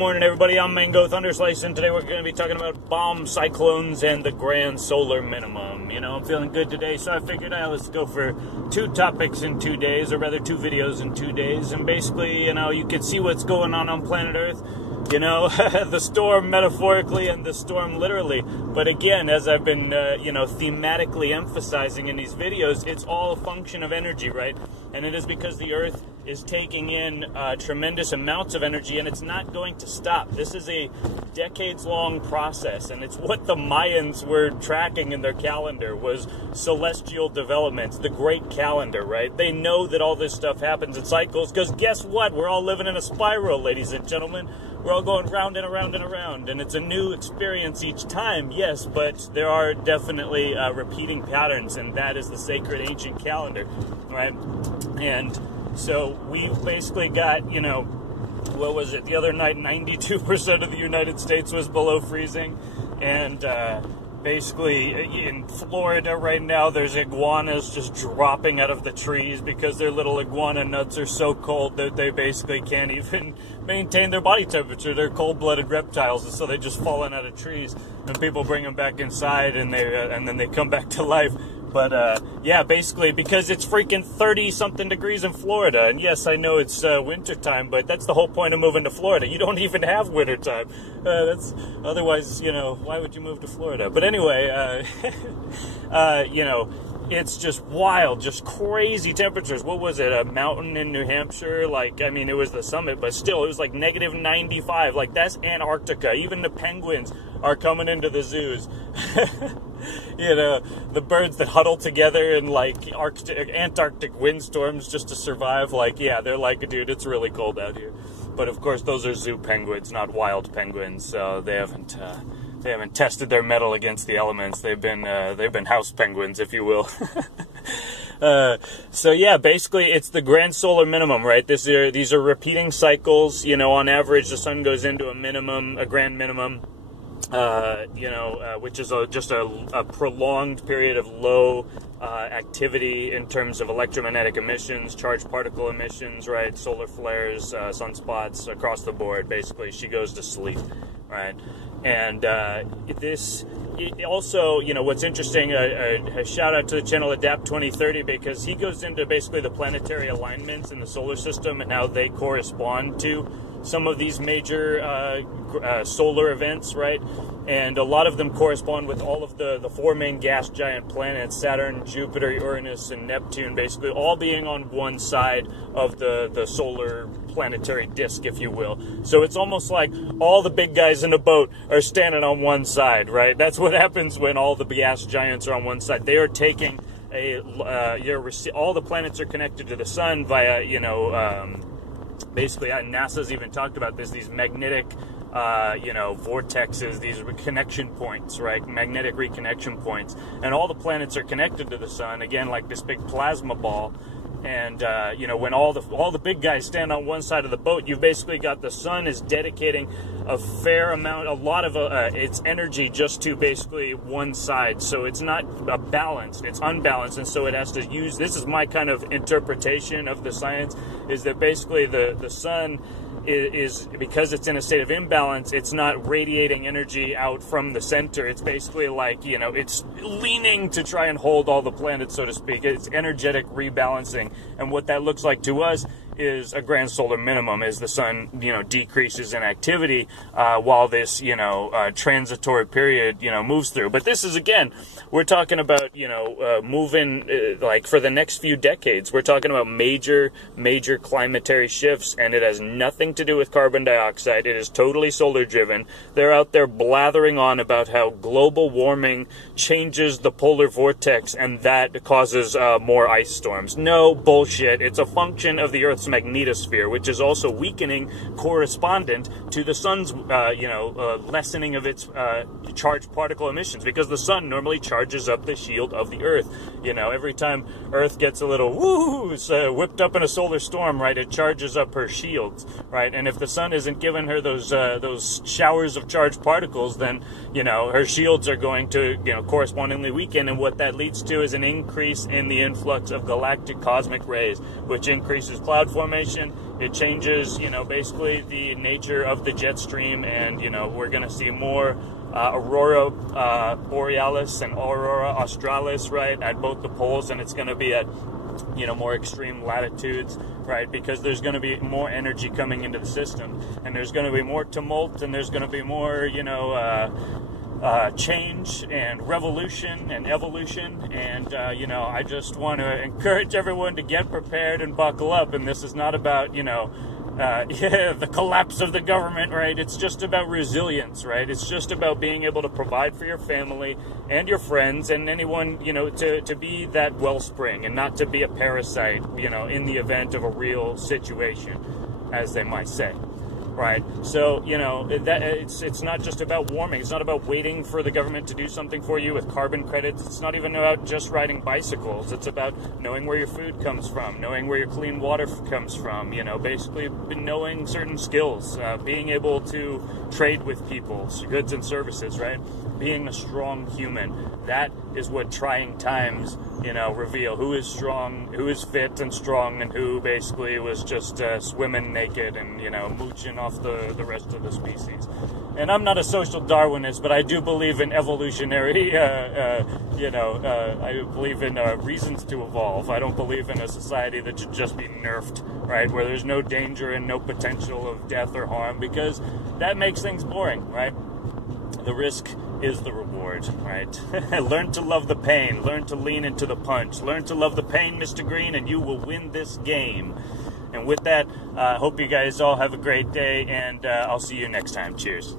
morning, everybody. I'm Mango Thunderslice, and today we're going to be talking about bomb cyclones and the grand solar minimum. You know, I'm feeling good today, so I figured, let's go for two topics in 2 days, or rather 2 videos in 2 days. And basically, you know, you can see what's going on planet Earth. You know, the storm metaphorically and the storm literally. But again, as I've been, thematically emphasizing in these videos, it's all a function of energy, right? And it is because the Earth is taking in tremendous amounts of energy, and it's not going to stop. This is a decades-long process, and it's what the Mayans were tracking in their calendar was celestial developments, the great calendar, right? They know that all this stuff happens in cycles, because guess what? We're all living in a spiral, ladies and gentlemen. We're all going round and around and around, and it's a new experience each time, yes, but there are definitely repeating patterns, and that is the sacred ancient calendar, right? And so we basically got, you know, what was it, the other night, 92% of the United States was below freezing, and basically in Florida right now, there's iguanas just dropping out of the trees because their little iguana nuts are so cold that they basically can't even maintain their body temperature. They're cold-blooded reptiles, and so they're just falling out of trees, and people bring them back inside, and then they come back to life. But, yeah, basically, because it's freaking 30-something degrees in Florida. And yes, I know it's wintertime, but that's the whole point of moving to Florida. You don't even have wintertime. Otherwise, you know, why would you move to Florida? But anyway, you know, it's just wild, just crazy temperatures. What was it, a mountain in New Hampshire? Like, I mean, it was the summit, but still, it was like negative 95. Like, that's Antarctica. Even the penguins are coming into the zoos. You know, the birds that huddle together in, like, Antarctic windstorms just to survive. Like, yeah, they're like, dude, it's really cold out here. But, of course, those are zoo penguins, not wild penguins, so they haven't tested their mettle against the elements. They've been house penguins, if you will. So yeah, basically it's the grand solar minimum, right? These are repeating cycles. You know, on average, the sun goes into a grand minimum. Which is just a prolonged period of low activity in terms of electromagnetic emissions, charged particle emissions, right? Solar flares, sunspots across the board. Basically, she goes to sleep, right? And also, you know, what's interesting, a shout out to the channel Adapt 2030, because he goes into basically the planetary alignments in the solar system and how they correspond to some of these major solar events, right? And a lot of them correspond with all of the 4 main gas giant planets, Saturn, Jupiter, Uranus, and Neptune, basically all being on one side of the solar planetary disk, if you will. So it's almost like all the big guys in the boat are standing on one side, right? That's what happens when all the gas giants are on one side. They are taking all the planets are connected to the sun via, basically, NASA's even talked about this, these magnetic, vortexes, these connection points, right? Magnetic reconnection points. And all the planets are connected to the sun, again, like this big plasma ball. And, when all the big guys stand on one side of the boat, you've basically got the sun is dedicating a lot of its energy just to basically one side. So it's not balanced, it's unbalanced. And so it has to use, this is my kind of interpretation of the science, is that basically the sun is because it's in a state of imbalance, it's not radiating energy out from the center. It's basically like, you know, it's leaning to try and hold all the planets, so to speak. It's energetic rebalancing. And what that looks like to us is a grand solar minimum as the sun, decreases in activity while this, transitory period, moves through. But this is, again, we're talking about, moving, like, for the next few decades. We're talking about major climatary shifts, and it has nothing to do with carbon dioxide. It is totally solar-driven. They're out there blathering on about how global warming changes the polar vortex, and that causes more ice storms. No bullshit. It's a function of the Earth's magnetosphere, which is also weakening, correspondent to the sun's, lessening of its charged particle emissions, because the sun normally charges up the shield of the Earth. Every time Earth gets a little whipped up in a solar storm, right, it charges up her shields, right? And if the sun isn't giving her those showers of charged particles, then, her shields are going to, correspondingly weaken, and what that leads to is an increase in the influx of galactic cosmic rays, which increases cloud formation, It changes, you know, basically the nature of the jet stream, and, you know, we're going to see more aurora borealis and aurora australis, right, at both the poles, and it's going to be at, you know, more extreme latitudes, right, because there's going to be more energy coming into the system, and there's going to be more tumult, and there's going to be more, you know, change and revolution and evolution, and you know, I just want to encourage everyone to get prepared and buckle up. And this is not about, you know, the collapse of the government, right? It's just about resilience, right? It's just about being able to provide for your family and your friends and anyone, you know, to be that wellspring and not to be a parasite, you know, in the event of a real situation, as they might say. Right, so, you know, that it's not just about warming. It's not about waiting for the government to do something for you with carbon credits. It's not even about just riding bicycles. It's about knowing where your food comes from, knowing where your clean water comes from, you know, basically knowing certain skills, being able to trade with people, goods and services, right? Being a strong human. That is what trying times, you know, reveal who is strong, who is fit and strong, and who basically was just swimming naked and, you know, mooching off the rest of the species. And I'm not a social Darwinist, but I do believe in evolutionary, you know, I believe in reasons to evolve. I don't believe in a society that should just be nerfed, right, where there's no danger and no potential of death or harm, because that makes things boring, right? The risk is the reward, right? Learn to love the pain. Learn to lean into the punch. Learn to love the pain, Mr. Green, and you will win this game. And with that, I hope you guys all have a great day, and I'll see you next time. Cheers.